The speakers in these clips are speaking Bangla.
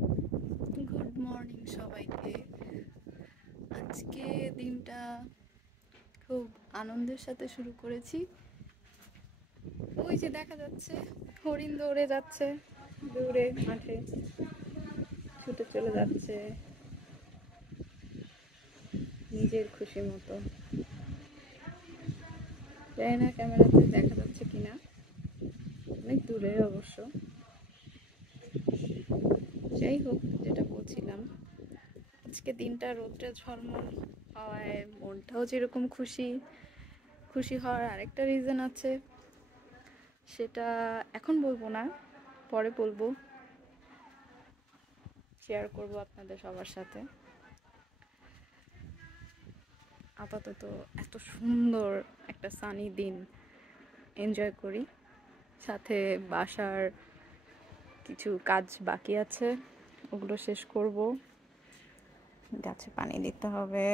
গুড মর্নিং সবাইকে। আজকে দিনটা খুব আনন্দের সাথে শুরু করেছি। ওই যে দেখা যাচ্ছে হরিণ দৌড়ে যাচ্ছে দূরে মাঠে, ছুটে চলে যাচ্ছে নিজের খুশি মতো। জানি না ক্যামেরাতে দেখা যাচ্ছে কিনা, অনেক দূরে অবশ্য। যাই হোক, যেটা বলছিলাম, আজকে দিনটা রোদ্রে ঝলমল হওয়ায় মনটাও যেরকম খুশি। খুশি হওয়ার আরেকটা রিজন আছে, সেটা এখন বলবো না, পরে বলবো, শেয়ার করব আপনাদের সবার সাথে। আপাতত এত সুন্দর একটা সানি দিন এনজয় করি, সাথে বাসার কিছু কাজ বাকি আছে, ওগুলো শেষ করব। গাছে পানি দিতে হবে,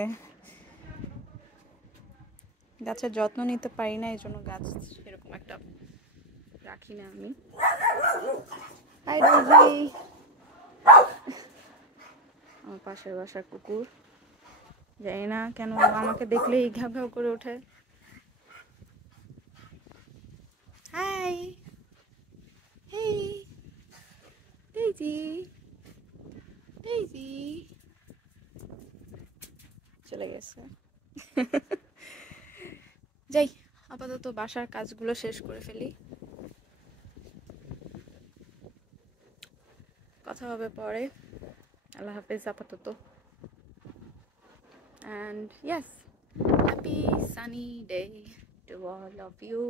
গাছের যত্ন নিতে পারি না, এই জন্য গাছ এরকম একটা রাখি না আমি। হাই ডোজি, আমার পাশের বাসার কুকুর, জানি না কেন আমাকে দেখলেই ঘাউ ঘাউ করে ওঠে। হাই, হেই ডেইজি, ডেইজি চলে গেছে। যাই, আপাতত বাসার কাজগুলো শেষ করে ফেলি, কথা হবে পরে। আল্লাহ হাফেজ আপাতত। And yes, happy sunny day to all of you.